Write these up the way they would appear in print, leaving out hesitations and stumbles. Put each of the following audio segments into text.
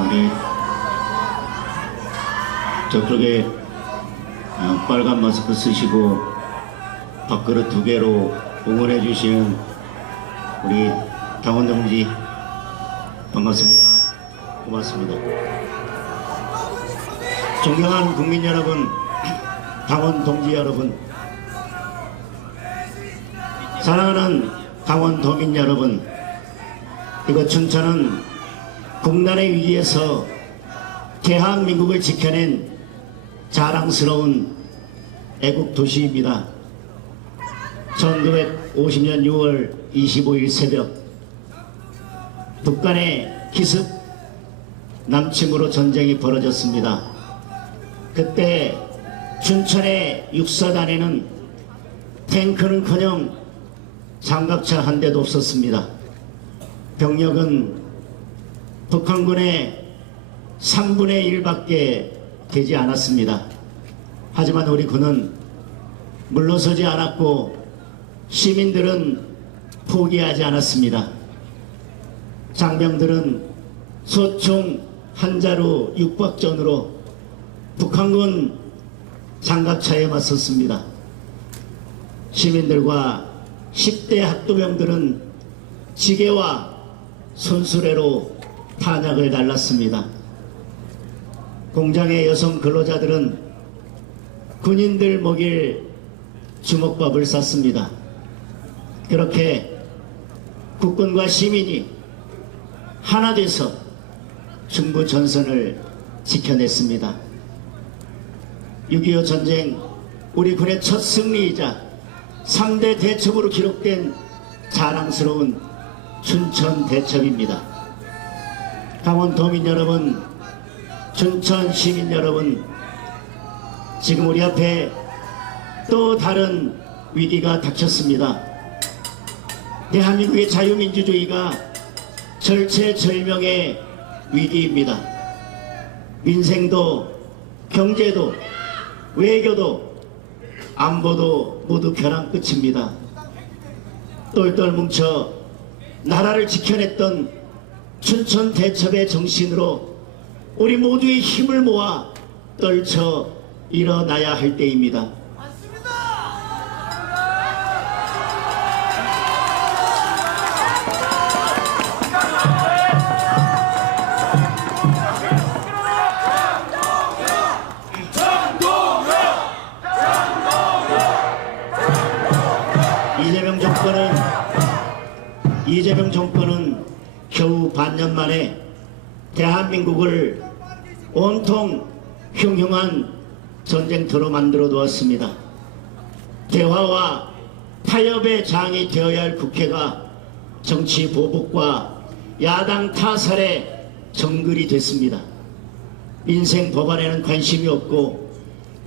우리 저쪽에 빨간 마스크 쓰시고 밥그릇 2개로 응원해 주시는 우리 당원 동지 반갑습니다. 고맙습니다. 존경하는 국민 여러분, 당원 동지 여러분, 사랑하는 당원 도민 여러분, 이곳 춘천은 국난의 위기에서 대한민국을 지켜낸 자랑스러운 애국 도시입니다. 1950년 6월 25일 새벽 북한의 기습 남침으로 전쟁이 벌어졌습니다. 그때 춘천의 육사단에는 탱크는커녕 장갑차 한 대도 없었습니다. 병력은 북한군의 3분의 1밖에 되지 않았습니다. 하지만 우리 군은 물러서지 않았고 시민들은 포기하지 않았습니다. 장병들은 소총 한자루 육박전으로 북한군 장갑차에 맞섰습니다. 시민들과 10대 학도병들은 지게와 손수레로 탄약을 날랐습니다. 공장의 여성 근로자들은 군인들 먹일 주먹밥을 쌌습니다. 그렇게 국군과 시민이 하나 돼서 중부 전선을 지켜냈습니다. 6.25 전쟁 우리 군의 첫 승리이자 상대 대첩으로 기록된 자랑스러운 춘천 대첩입니다. 강원 도민 여러분, 춘천 시민 여러분, 지금 우리 앞에 또 다른 위기가 닥쳤습니다. 대한민국의 자유민주주의가 절체절명의 위기입니다. 민생도 경제도 외교도 안보도 모두 벼랑 끝입니다. 똘똘 뭉쳐 나라를 지켜냈던 춘천 대첩의 정신으로 우리 모두의 힘을 모아 떨쳐 일어나야 할 때입니다. 이재명 정권은 겨우 반년 만에 대한민국을 온통 흉흉한 전쟁터로 만들어 두었습니다. 대화와 타협의 장이 되어야 할 국회가 정치 보복과 야당 타살의 정글이 됐습니다. 민생 법안에는 관심이 없고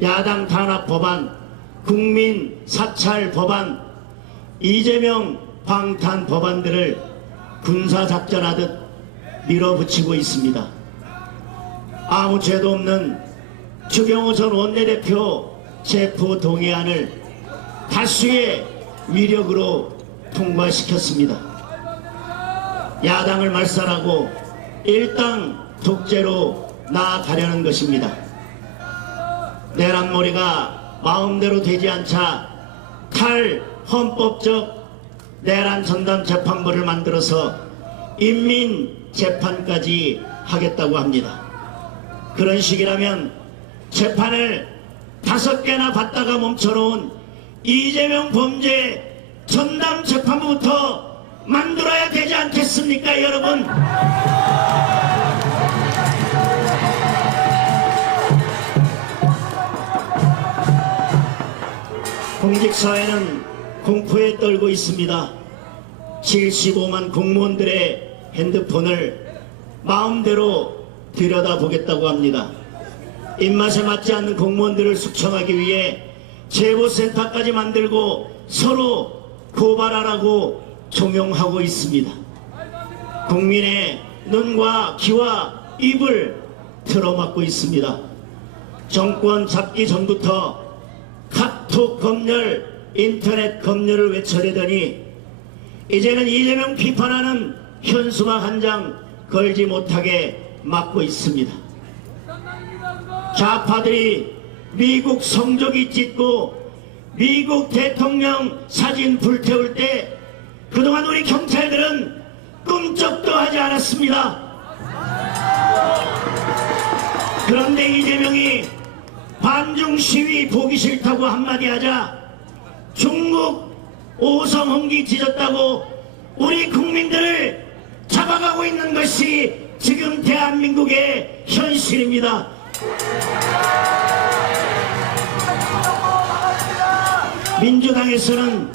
야당 탄압 법안, 국민 사찰 법안, 이재명 방탄 법안들을 군사작전하듯 밀어붙이고 있습니다. 아무 죄도 없는 주경호 전 원내대표 체포동의안을 다수의 위력으로 통과시켰습니다. 야당을 말살하고 일당 독재로 나아가려는 것입니다. 내란머리가 마음대로 되지 않자 탈헌법적 내란 전담 재판부를 만들어서 인민재판까지 하겠다고 합니다. 그런 식이라면 재판을 5개나 받다가 멈춰놓은 이재명 범죄 전담 재판부부터 만들어야 되지 않겠습니까, 여러분? 공직사회는 공포에 떨고 있습니다. 75만 공무원들의 핸드폰을 마음대로 들여다보겠다고 합니다. 입맛에 맞지 않는 공무원들을 숙청하기 위해 제보센터까지 만들고 서로 고발하라고 종용하고 있습니다. 국민의 눈과 귀와 입을 틀어막고 있습니다. 정권 잡기 전부터 카톡 검열, 인터넷 검열을 외쳐대더니 이제는 이재명 비판하는 현수막 한 장 걸지 못하게 맞고 있습니다. 좌파들이 미국 성조기 찢고 미국 대통령 사진 불태울 때 그동안 우리 경찰들은 꿈쩍도 하지 않았습니다. 그런데 이재명이 반중 시위 보기 싫다고 한마디 하자 중국 오성홍기 찢었다고 우리 국민들을 잡아가고 있는 것이 지금 대한민국의 현실입니다. 민주당에서는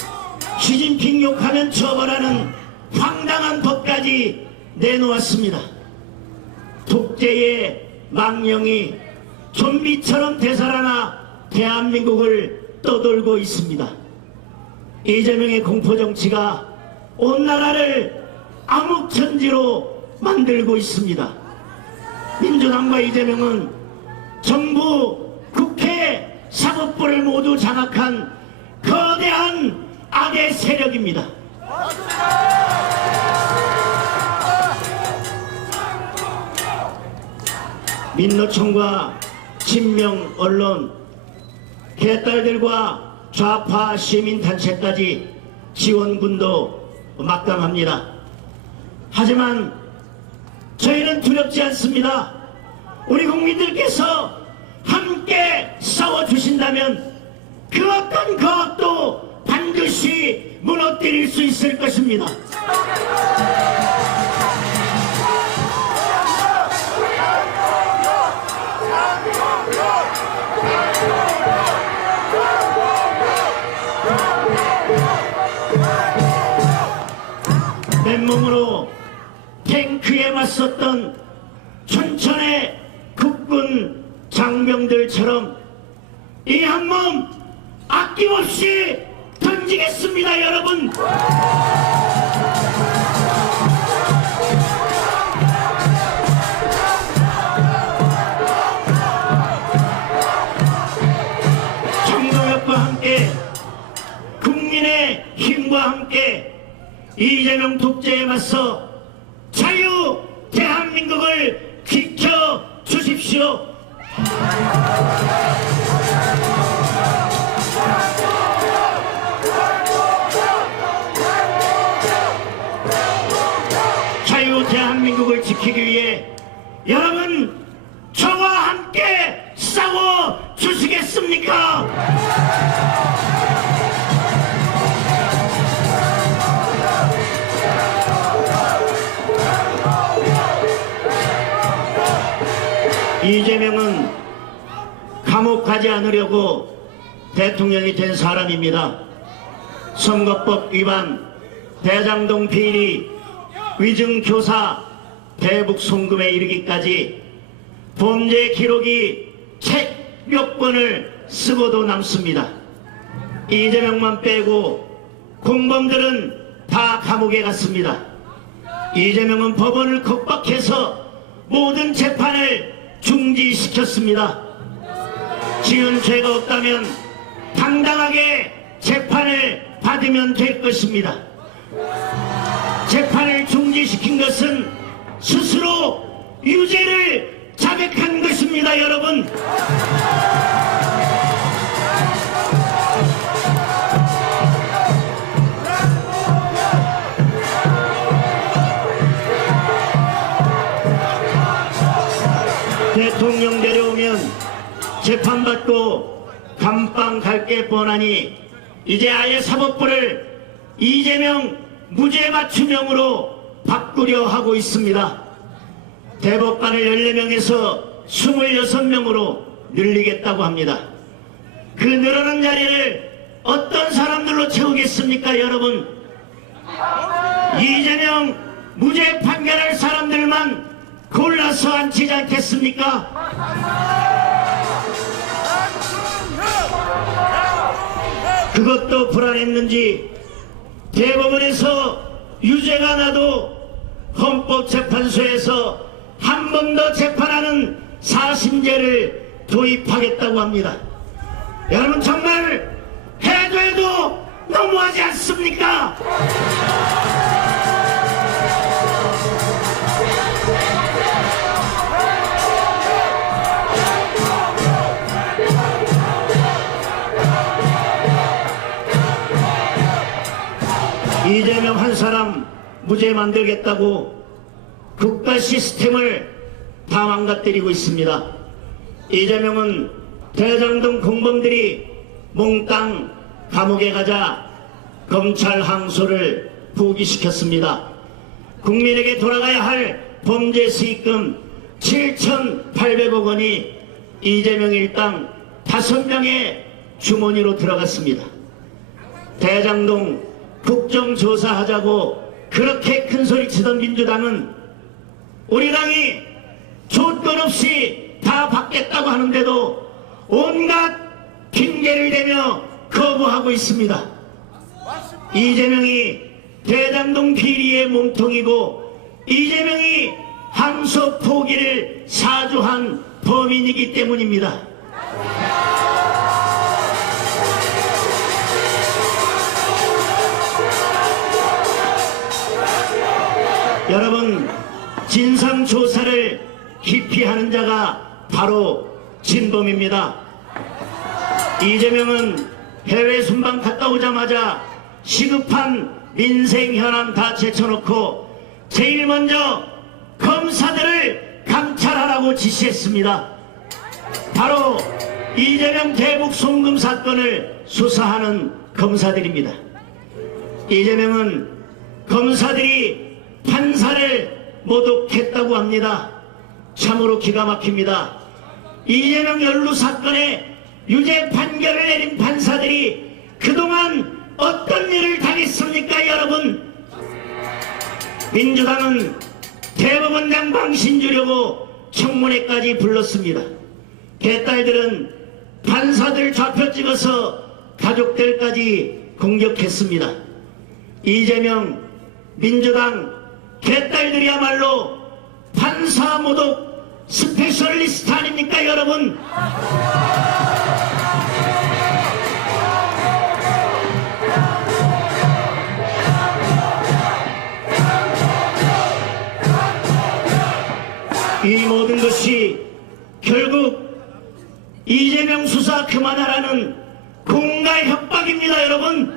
시진핑 욕하면 처벌하는 황당한 법까지 내놓았습니다. 독재의 망령이 좀비처럼 되살아나 대한민국을 떠돌고 있습니다. 이재명의 공포정치가 온 나라를 암흑천지로 만들고 있습니다. 민주당과 이재명은 정부, 국회, 사법부를 모두 장악한 거대한 악의 세력입니다. 민노총과 친명 언론, 개딸들과 좌파 시민단체까지 지원군도 막강합니다. 하지만 저희는 두렵지 않습니다. 우리 국민들께서 함께 싸워주신다면 그 어떤 거학도 반드시 무너뜨릴 수 있을 것입니다. 맨몸으로 탱크에 맞섰던 춘천의 국군 장병들처럼 이 한 몸 아낌없이 던지겠습니다, 여러분. 정동혁과 함께 국민의 힘과 함께 이재명 독재에 맞서 자유 대한민국을 지켜주십시오. 자유 대한민국을 지키기 위해 여러분 저와 함께 싸워 주시겠습니까? 이재명은 감옥 가지 않으려고 대통령이 된 사람입니다. 선거법 위반, 대장동 비리, 위증교사, 대북 송금에 이르기까지 범죄 기록이 책 몇 권을 쓰고도 남습니다. 이재명만 빼고 공범들은 다 감옥에 갔습니다. 이재명은 법원을 겁박해서 모든 재판을 중지시켰습니다. 지은 죄가 없다면 당당하게 재판을 받으면 될 것입니다. 재판을 중지시킨 것은 스스로 유죄를 자백한 것입니다, 여러분. 대통령 내려오면 재판받고 감방 갈 게 뻔하니 이제 아예 사법부를 이재명 무죄 맞춤형으로 바꾸려 하고 있습니다. 대법관을 14명에서 26명으로 늘리겠다고 합니다. 그 늘어난 자리를 어떤 사람들로 채우겠습니까, 여러분? 이재명 무죄 판결할 사람들만 골라서 앉히지 않겠습니까? 그것도 불안했는지 대법원에서 유죄가 나도 헌법재판소에서 한 번 더 재판하는 사심제를 도입하겠다고 합니다. 여러분 정말 해도 너무하지 않습니까? 이재명 한 사람 무죄 만들겠다고 국가 시스템을 다 망가뜨리고 있습니다. 이재명은 대장동 공범들이 몽땅 감옥에 가자 검찰 항소를 포기시켰습니다. 국민에게 돌아가야 할 범죄 수익금 7,800억 원이 이재명 일당 5명의 주머니로 들어갔습니다. 대장동 국정조사하자고 그렇게 큰 소리 치던 민주당은 우리 당이 조건 없이 다 받겠다고 하는데도 온갖 핑계를 대며 거부하고 있습니다. 이재명이 대장동 비리의 몸통이고 이재명이 항소 포기를 사주한 범인이기 때문입니다. 여러분, 진상조사를 깊이 하는 자가 바로 진범입니다. 이재명은 해외 순방 갔다 오자마자 시급한 민생 현안 다 제쳐놓고 제일 먼저 검사들을 감찰하라고 지시했습니다. 바로 이재명 대북 송금 사건을 수사하는 검사들입니다. 이재명은 검사들이 판사를 모독했다고 합니다. 참으로 기가 막힙니다. 이재명 연루 사건에 유죄 판결을 내린 판사들이 그동안 어떤 일을 당했습니까, 여러분? 민주당은 대법원장 망신 주려고 청문회까지 불렀습니다. 개딸들은 판사들 좌표 찍어서 가족들까지 공격했습니다. 이재명, 민주당, 개딸들이야말로 판사 모독 스페셜리스트 아닙니까, 여러분? 이 모든 것이 결국 이재명 수사 그만하라는 공갈 협박입니다, 여러분.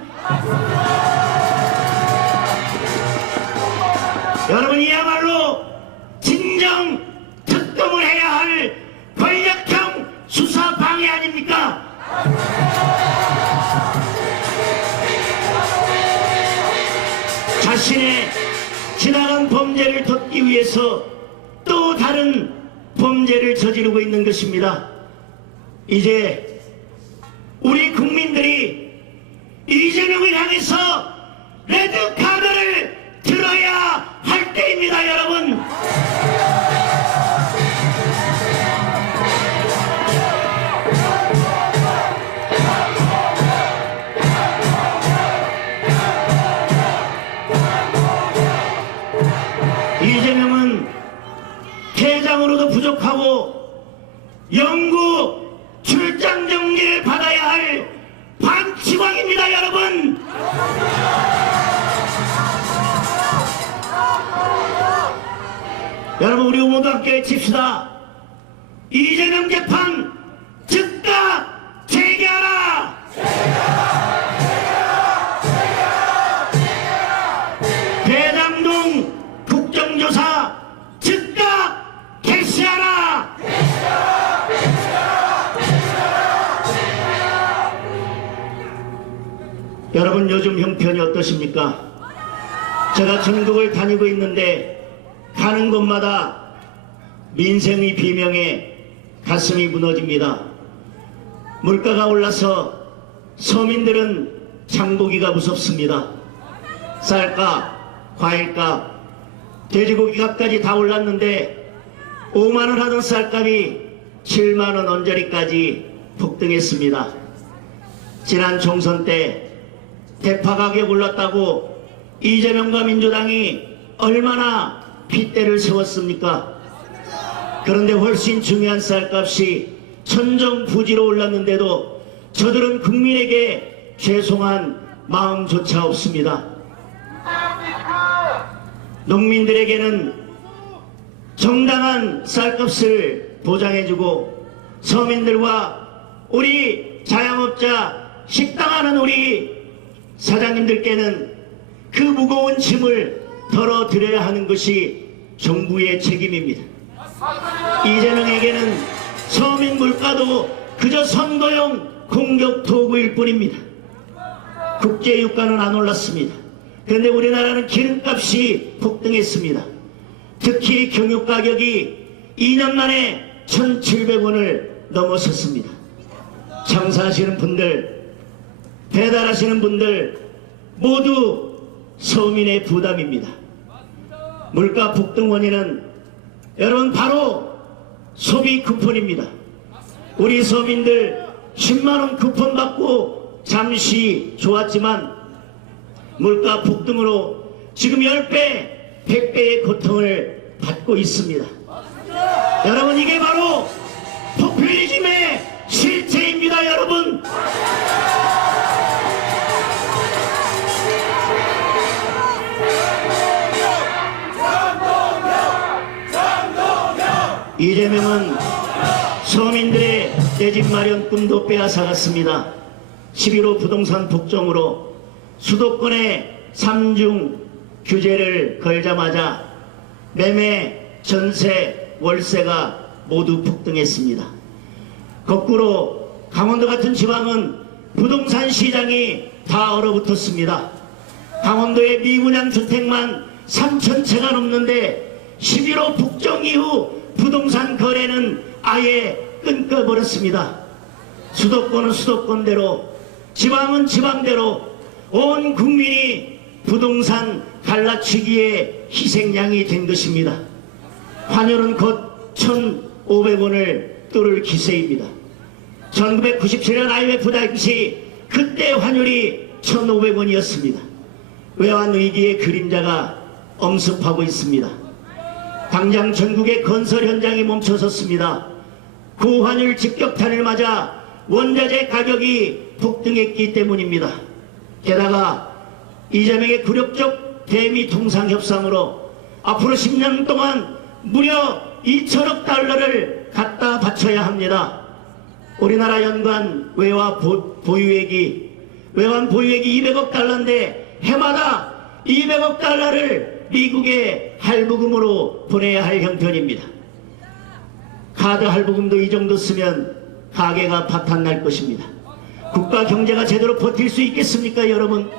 여러분, 이야말로 진정 특검을 해야 할 권력형 수사 방해 아닙니까? 자신의 지나간 범죄를 덮기 위해서 또 다른 범죄를 저지르고 있는 것입니다. 이제 우리 국민들이 이재명을 향해서 레드카드를 들어야 할 때입니다, 여러분. 이재명은 회장으로도 부족하고 영구 출장 정지를 받아야 할 반치광입니다, 여러분. 여러분, 우리 모두 함께 외칩시다. 이재명 재판 즉각 재개하라. 대장동 국정조사 즉각 개시하라. 여러분, 요즘 형편이 어떠십니까? 제가 전국을 다니고 있는데 가는 곳마다 민생의 비명에 가슴이 무너집니다. 물가가 올라서 서민들은 장보기가 무섭습니다. 쌀값, 과일값, 돼지고기 값까지 다 올랐는데 5만원 하던 쌀값이 7만원 언저리까지 폭등했습니다. 지난 총선 때 대파 가격 올랐다고 이재명과 민주당이 얼마나 핏대를 세웠습니까? 그런데 훨씬 중요한 쌀값이 천정부지로 올랐는데도 저들은 국민에게 죄송한 마음조차 없습니다. 농민들에게는 정당한 쌀값을 보장해주고 서민들과 우리 자영업자 식당하는 우리 사장님들께는 그 그 무거운 짐을 덜어드려야 하는 것이 정부의 책임입니다. 이재명에게는 서민 물가도 그저 선거용 공격 도구일 뿐입니다. 국제 유가는 안 올랐습니다. 그런데 우리나라는 기름값이 폭등했습니다. 특히 경유 가격이 2년 만에 1,700원을 넘어섰습니다. 장사하시는 분들, 배달하시는 분들 모두 서민의 부담입니다. 물가 폭등 원인은 여러분 바로 소비 쿠폰입니다. 우리 서민들 10만원 쿠폰 받고 잠시 좋았지만 물가 폭등으로 지금 10배, 100배의 고통을 받고 있습니다. 여러분 이게 바로 포퓰리즘의 실체입니다. 여러분 이재명은 서민들의 내 집 마련 꿈도 빼앗아갔습니다. 11호 부동산 폭정으로 수도권에 3중 규제를 걸자마자 매매, 전세, 월세가 모두 폭등했습니다. 거꾸로 강원도 같은 지방은 부동산 시장이 다 얼어붙었습니다. 강원도의 미분양 주택만 3,000채가 넘는데 11호 폭정 이후 부동산 거래는 아예 끊겨버렸습니다. 수도권은 수도권대로, 지방은 지방대로 온 국민이 부동산 갈라치기의 희생양이 된 것입니다. 환율은 곧 1,500원을 뚫을 기세입니다. 1997년 IMF 당시 그때 환율이 1,500원이었습니다. 외환 위기의 그림자가 엄습하고 있습니다. 당장 전국의 건설 현장이 멈춰섰습니다. 고환율 직격탄을 맞아 원자재 가격이 폭등했기 때문입니다. 게다가 이재명의 굴욕적 대미 통상 협상으로 앞으로 10년 동안 무려 2천억 달러를 갖다 바쳐야 합니다. 우리나라 연간 외환 보유액이 200억 달러인데 해마다 200억 달러를 미국에 할부금으로 보내야 할 형편입니다. 카드 할부금도 이 정도 쓰면 가게가 파탄날 것입니다. 국가 경제가 제대로 버틸 수 있겠습니까, 여러분?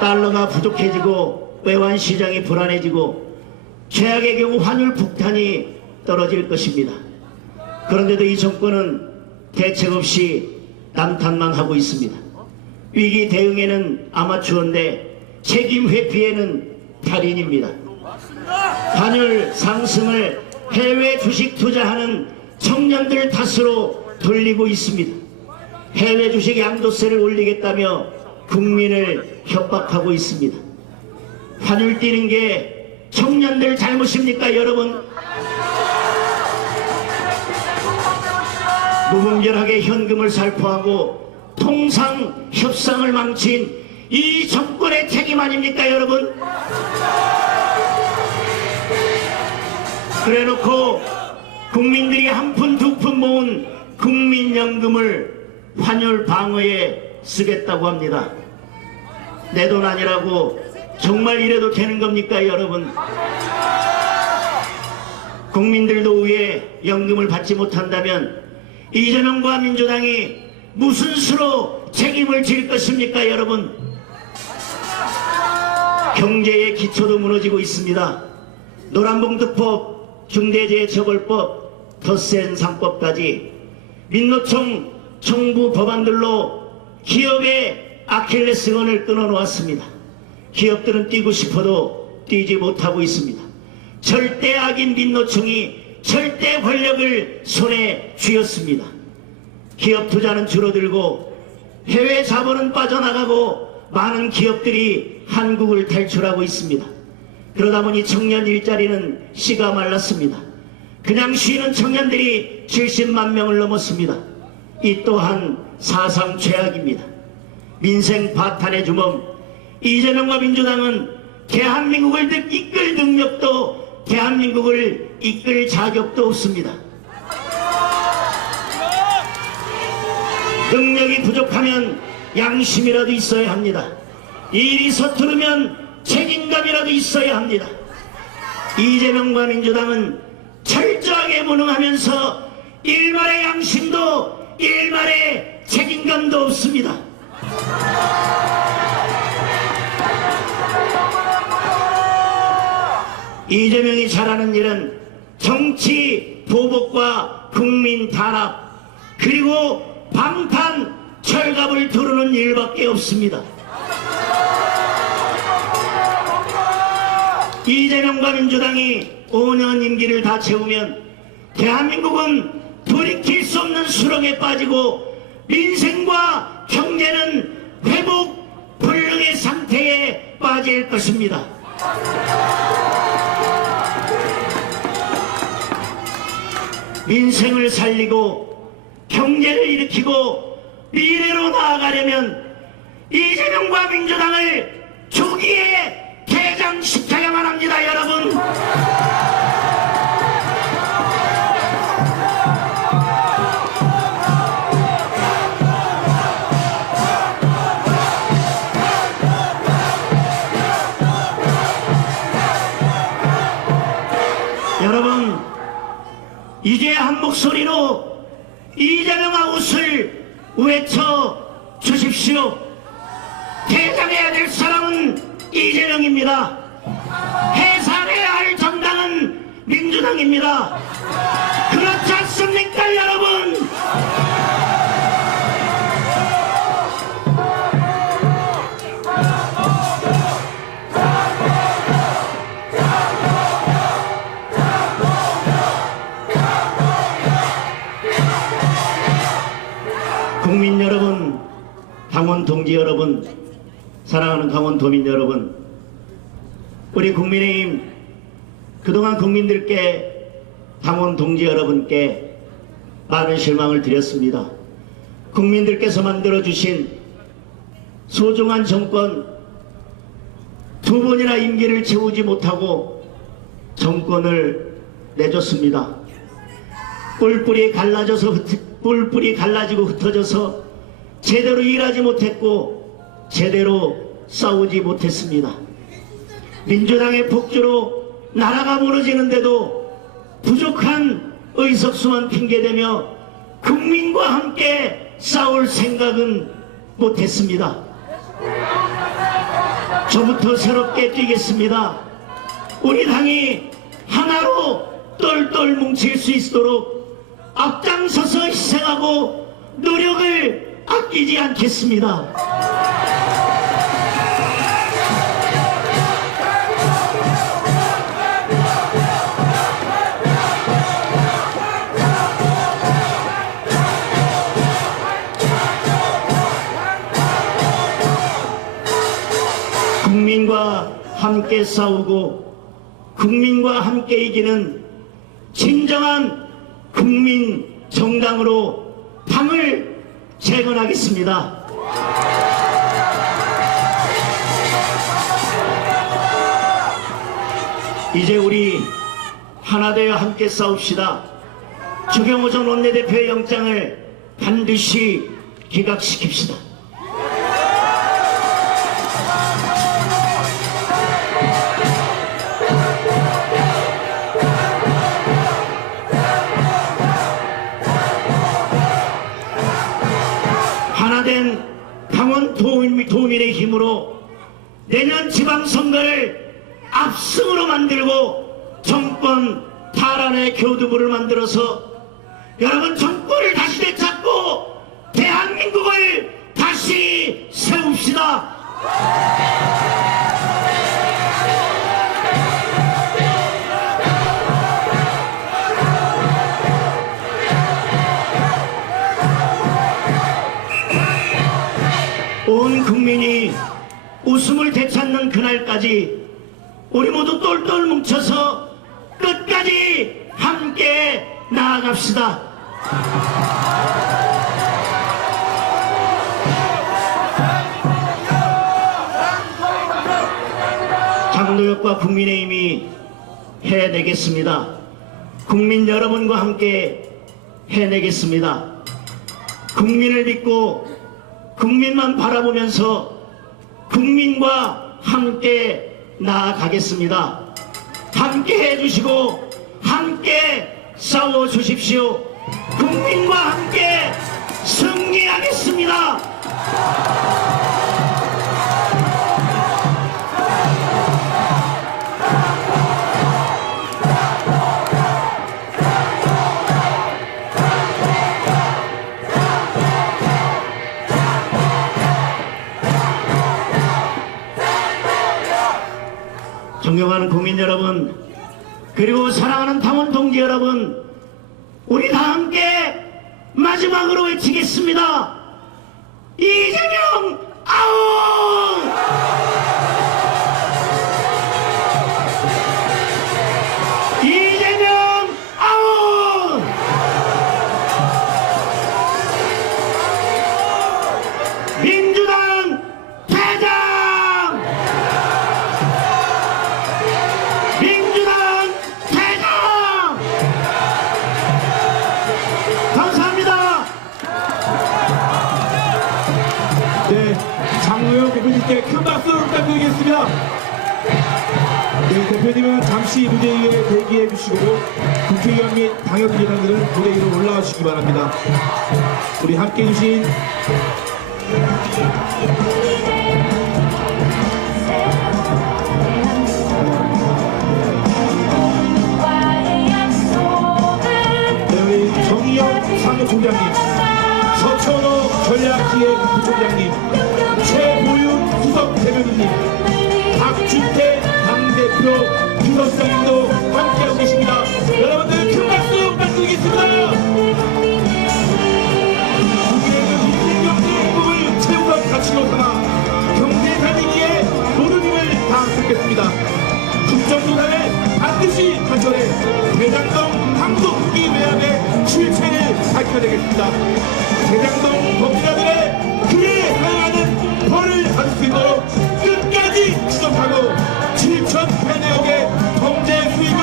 달러가 부족해지고 외환 시장이 불안해지고 최악의 경우 환율 폭탄이 떨어질 것입니다. 그런데도 이 정권은 대책 없이 남탓만 하고 있습니다. 위기 대응에는 아마추어인데 책임 회피에는 달인입니다. 환율 상승을 해외 주식 투자하는 청년들 탓으로 돌리고 있습니다. 해외 주식 양도세를 올리겠다며 국민을 협박하고 있습니다. 환율 뛰는 게 청년들 잘못입니까, 여러분? 무분별하게 현금을 살포하고 통상 협상을 망친 이 정권의 책임 아닙니까, 여러분? 그래놓고 국민들이 한 푼 두 푼 모은 국민연금을 환율 방어에 쓰겠다고 합니다. 내 돈 아니라고 정말 이래도 되는 겁니까, 여러분? 국민들도 후에 연금을 받지 못한다면 이재명과 민주당이 무슨 수로 책임을 질 것입니까, 여러분? 경제의 기초도 무너지고 있습니다. 노란봉투법, 중대재해처벌법, 덧센 상법까지 민노총 정부 법안들로 기업의 아킬레스건을 끊어놓았습니다. 기업들은 뛰고 싶어도 뛰지 못하고 있습니다. 절대 악인 민노총이 절대 권력을 손에 쥐었습니다. 기업 투자는 줄어들고 해외 자본은 빠져나가고 많은 기업들이 한국을 탈출하고 있습니다. 그러다 보니 청년 일자리는 씨가 말랐습니다. 그냥 쉬는 청년들이 70만 명을 넘었습니다. 이 또한 사상 최악입니다. 민생 파탄의 주범 이재명과 민주당은 대한민국을 이끌 능력도 대한민국을 이끌 자격도 없습니다. 능력이 부족하면 양심이라도 있어야 합니다. 일이 서투르면 책임감이라도 있어야 합니다. 이재명과 민주당은 철저하게 무능하면서 일말의 양심도 일말의 책임감도 없습니다. 이재명이 잘하는 일은 정치 보복과 국민 탄압 그리고 방탄 철갑을 두르는 일밖에 없습니다. 이재명과 민주당이 5년 임기를 다 채우면 대한민국은 돌이킬 수 없는 수렁에 빠지고 민생과 경제는 회복 불능의 상태에 빠질 것입니다. 민생을 살리고 경제를 일으키고 미래로 나아가려면 이재명과 민주당을 조기에 퇴장시켜야만 합니다, 여러분. 여러분, 이제 한 목소리로 이재명 아웃을 외쳐 주십시오. 퇴장해야 될 사람은 이재명입니다. 해산해야 할 정당은 민주당입니다. 그렇지 않습니까, 여러분? 국민 여러분, 강원 동지 여러분, 사랑하는 강원도민 여러분, 우리 국민의힘 그동안 국민들께 강원 동지 여러분께 많은 실망을 드렸습니다. 국민들께서 만들어주신 소중한 정권 두 번이나 임기를 채우지 못하고 정권을 내줬습니다. 뿔뿔이 갈라지고 흩어져서 제대로 일하지 못했고 제대로 싸우지 못했습니다. 민주당의 폭주로 나라가 무너지는데도 부족한 의석수만 핑계대며 국민과 함께 싸울 생각은 못했습니다. 저부터 새롭게 뛰겠습니다. 우리 당이 하나로 똘똘 뭉칠 수 있도록 앞장서서 희생하고 노력을 아끼지 않겠습니다. 국민과 함께 싸우고 국민과 함께 이기는 진정한 국민 정당으로 당을 재건하겠습니다. 이제 우리 하나 되어 함께 싸웁시다. 주경호 전 원내대표의 영장을 반드시 기각시킵시다. 하나된 강원 도민의 힘으로 내년 지방선거를 압승으로 만들고 정권 탈환의 교두보를 만들어서 여러분 정권을 다시 되찾고 대한민국을 다시 세웁시다. 온 국민이 웃음을 되찾는 그날까지 우리 모두 똘똘 뭉쳐서 끝까지 함께 나아갑시다. 장도혁과 국민의힘이 해내겠습니다. 국민 여러분과 함께 해내겠습니다. 국민을 믿고 국민만 바라보면서 국민과 함께 나아가겠습니다. 함께 해주시고 함께 싸워주십시오. 국민과 함께 승리하겠습니다. 존경하는 국민 여러분, 그리고 사랑하는 당원 동지 여러분, 우리 다 함께 마지막으로 외치겠습니다. 이재명 아웃! 이재명 아웃! 민주당 퇴장! 민주당 퇴장! 감사합니다. 네, 장우영 대표님께 큰 박수 부탁드리겠습니다. 네, 대표님은 잠시 무대 위에 대기해 주시고 국회의원 및 당협위원장들은 무대 위로 올라와 주시기 바랍니다. 우리 함께 해주신 네, 우리 정의영 사무총장님, 서천호 전략기획부총장님, 최보윤 수석대변인님, 박준태 당대표 비서실장님도 함께하고 계십니다. 여러분들 큰 박수 부탁드리겠습니다. 국민의힘 민생경제 행복을 최우선 가치로 삼아 경제 살리기에 모든 힘을 다하겠습니다. 국정조사를 반드시 발전해 대장동 항소기 외압의 실체를 밝혀내겠습니다. 대장동 범죄자들의 그에 사용하는 벌을 받을 수 있도록 끝까지 추적하고 7,800억의 범죄 수익은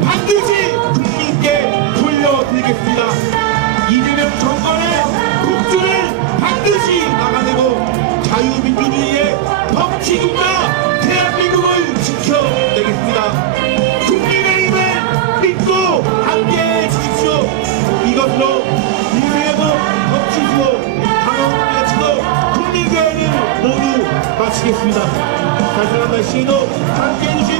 반드시 국민께 돌려드리겠습니다. 이재명 정권의 국주를 반드시 막아내고 자유민주주의의 법치국가 대한민국을 지켜내겠습니다. 국민의힘을 믿고 함께해 주십시오. 이것으로 민생에도 법치주로 강원도에서도 국민교회를 모두 마치겠습니다. 달성한 날씨에도 함께해 주신